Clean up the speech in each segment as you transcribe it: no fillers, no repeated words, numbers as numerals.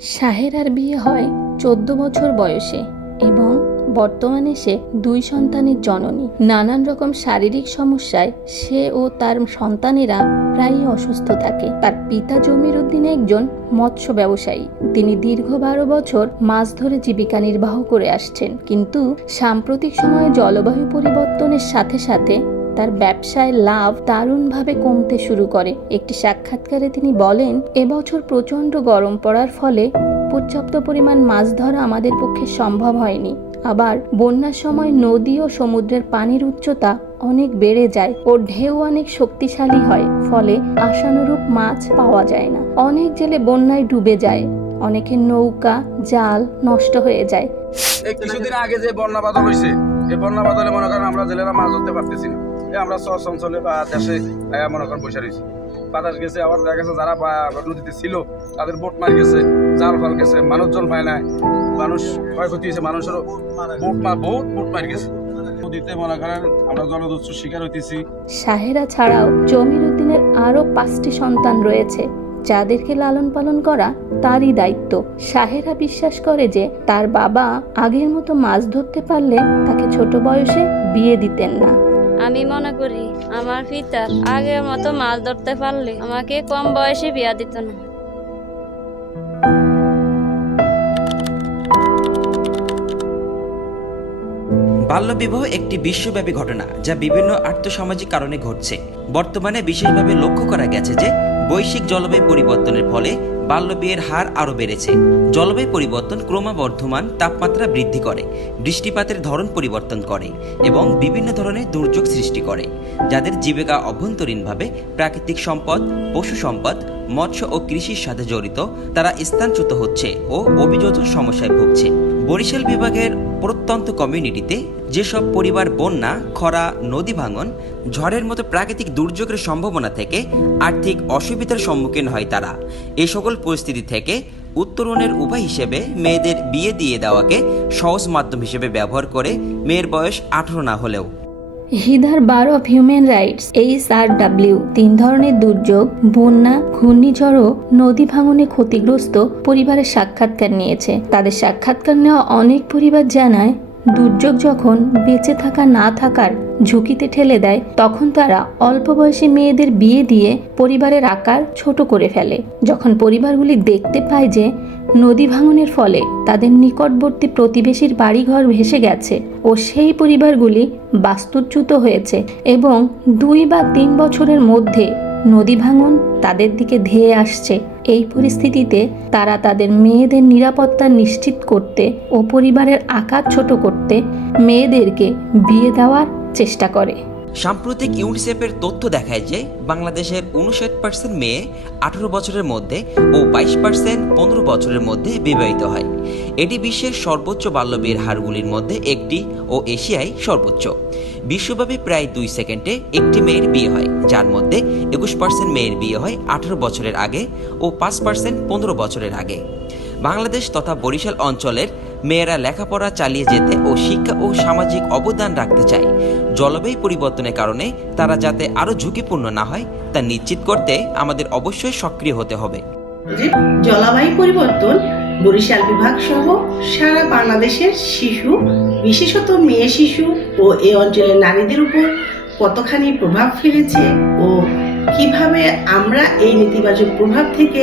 শাহেরার বিয়ে হয় ১৪ বছর বয়সে এবং বর্তমানে সে ২ সন্তানের জননী। নানান রকম শারীরিক সমস্যায় সে ও তার সন্তানেরা প্রায়ই অসুস্থ থাকে। তার পিতা জমির উদ্দিন একজন মৎস্য ব্যবসায়ী। তিনি দীর্ঘ ১২ বছর মাছ ধরে জীবিকা নির্বাহ করে আসছেন, কিন্তু সাম্প্রতিক সময়ে জলবায়ু পরিবর্তনের সাথে সাথে তার ব্যবসায় লাভ দারুণভাবে কমতে শুরু করে। একটি সাক্ষাৎকারে তিনি বলেন, এবছর প্রচণ্ড গরম পড়ার ফলে পর্যাপ্ত পরিমাণ মাছ ধরা আমাদের পক্ষে সম্ভব হয়নি। আবার বন্যার সময় নদী ও সমুদ্রের পানির উচ্চতা অনেক বেড়ে যায় ও ঢেউ অনেক শক্তিশালী হয়, ফলে আশানুরূপ মাছ পাওয়া যায় না। অনেক জেলে বন্যায় ডুবে যায়, অনেকের নৌকা জাল নষ্ট হয়ে যায়। এই কিছুদিন আগে যে বন্যা বাদল হয়েছে, এই বন্যা বাদলে মনে করেন আমরা জেলেরা মাছ ধরতে পারতেছি না। আমরা শহর অঞ্চলে বা দেশে মনে করেন বসে রয়েছি। বাতাস গেছে, আবার দেখা গেছে যারা নদীতে ছিল তাদের বোট মার গেছে, জাল ফাল গেছে, মানুষজন পায় না, মানুষ ক্ষয়ক্ষতি হয়েছে, মানুষেরও বহুত বোট মার গেছে। নদীতে মনে করেন আমরা জলদস্যুর শিকার হইতেছি। শাহেরা ছাড়াও জমির উদ্দিনের আরও 5টি সন্তান রয়েছে, যাদেরকে লালন পালন করা তারই দায়িত্ব। শাহেরা বিশ্বাস করে যে তার বাবা আগের মতো মাছ ধরতে পারলে তাকে ছোট বয়সে বিয়ে দিতেন না। আমি মনে করি আমার পিতা আগের মতো মাছ ধরতে পারলে আমাকে কম বয়সে বিয়া দিত না। বাল্যবিবাহ একটি বিশ্বব্যাপী ঘটনা, যা বিভিন্ন আর্থসামাজিক কারণে ঘটছে। বর্তমানে বিশেষভাবে লক্ষ্য করা গেছে যে বৈশ্বিক জলবায়ু পরিবর্তনের ফলে বাল্যবিয়ের হার আরও বেড়েছে। জলবায়ু পরিবর্তন ক্রমবর্ধমান তাপমাত্রা বৃদ্ধি করে, বৃষ্টিপাতের ধরন পরিবর্তন করে এবং বিভিন্ন ধরনের দুর্যোগ সৃষ্টি করে, যাদের জীবিকা অভ্যন্তরীণভাবে প্রাকৃতিক সম্পদ, পশু সম্পদ, মৎস্য ও কৃষির সাথে জড়িত। তারা স্থানচ্যুত হচ্ছে ও অভিযোজন সমস্যায় ভুগছে। বরিশাল বিভাগের প্রত্যন্ত কমিউনিটিতে যেসব পরিবার বন্যা, খরা, নদী ভাঙন, ঝড়ের মতো প্রাকৃতিক দুর্যোগের সম্ভাবনা থেকে আর্থিক অসুবিধার সম্মুখীন হয়, তারা এই সকল পরিস্থিতি থেকে উত্তরণের উপায় হিসেবে মেয়েদের বিয়ে দিয়ে দেওয়াকে সহজ মাধ্যম হিসেবে ব্যবহার করে, মেয়ের বয়স 18 না হলেও। হিদার বার অফ হিউম্যান রাইটস HRW 3 ধরনের দুর্যোগ, বন্যা, ঘূর্ণিঝড় ও নদী ভাঙনে ক্ষতিগ্রস্ত পরিবারের সাক্ষাৎকার নিয়েছে। তাদের সাক্ষাৎকার নেওয়া অনেক পরিবার জানায়, দুর্যোগ যখন বেঁচে থাকা না থাকার ঝুঁকিতে ঠেলে দেয়, তখন তারা অল্প বয়সী মেয়েদের বিয়ে দিয়ে পরিবারের আকার ছোট করে ফেলে। যখন পরিবারগুলি দেখতে পায় যে নদী ভাঙনের ফলে তাদের নিকটবর্তী প্রতিবেশীর বাড়িঘর ভেসে গেছে ও সেই পরিবারগুলি বাস্তুচ্যুত হয়েছে এবং 2 বা 3 বছরের মধ্যে নদী ভাঙন তাদের দিকে ধেয়ে আসছে, এই পরিস্থিতিতে তারা তাদের মেয়েদের নিরাপত্তা নিশ্চিত করতে ও পরিবারের আকার ছোট করতে মেয়েদেরকে বিয়ে দেওয়ার চেষ্টা করে। সাম্প্রতিক ইউনিসেফের তথ্য দেখায় যে বাংলাদেশের 59% মেয়ে 18 বছরের মধ্যে ও 22% 15 বছরের মধ্যে বিবাহিত হয়। এটি বিশ্বের সর্বোচ্চ বাল্যবিয়ের হারগুলির মধ্যে একটি ও এশিয়ায় সর্বোচ্চ। বিশ্বব্যাপী প্রায় 2 সেকেন্ডে একটি মেয়ের বিয়ে হয়, যার মধ্যে 21% মেয়ের বিয়ে হয় 18 বছরের আগে ও 5% 15 বছরের আগে। বাংলাদেশ তথা বরিশাল অঞ্চলের মেয়েরা লেখাপড়া চালিয়ে যেতে ও শিক্ষা ও সামাজিক অবদান রাখতে চায়। জলবায়ু পরিবর্তনের কারণে তারা যাতে আরো ঝুঁকিপূর্ণ না হয় তা নিশ্চিত করতে আমাদের অবশ্যই সক্রিয় হতে হবে। জলবায়ু পরিবর্তন বরিশাল বিভাগ সহ সারা বাংলাদেশের শিশু, বিশেষত মেয়ে শিশু ও এই অঞ্চলের নারীদের উপর কতখানি প্রভাব ফেলেছে ও কিভাবে আমরা এই নেতিবাচক প্রভাব থেকে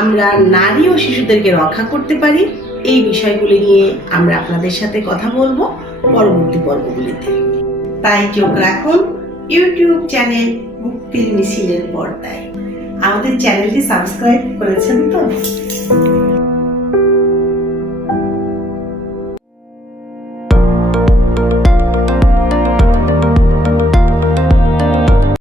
আমরা নারী ও শিশুদেরকে রক্ষা করতে পারি, এই বিষয়গুলি নিয়ে আমরা আপনাদের সাথে কথা বলবো পরবর্তী পর্বগুলিতে। তাই চোখ রাখুন ইউটিউব চ্যানেল মুক্তির মিছিলের পর্দায়। আমাদের চ্যানেলটি সাবস্ক্রাইব করেছেন তো?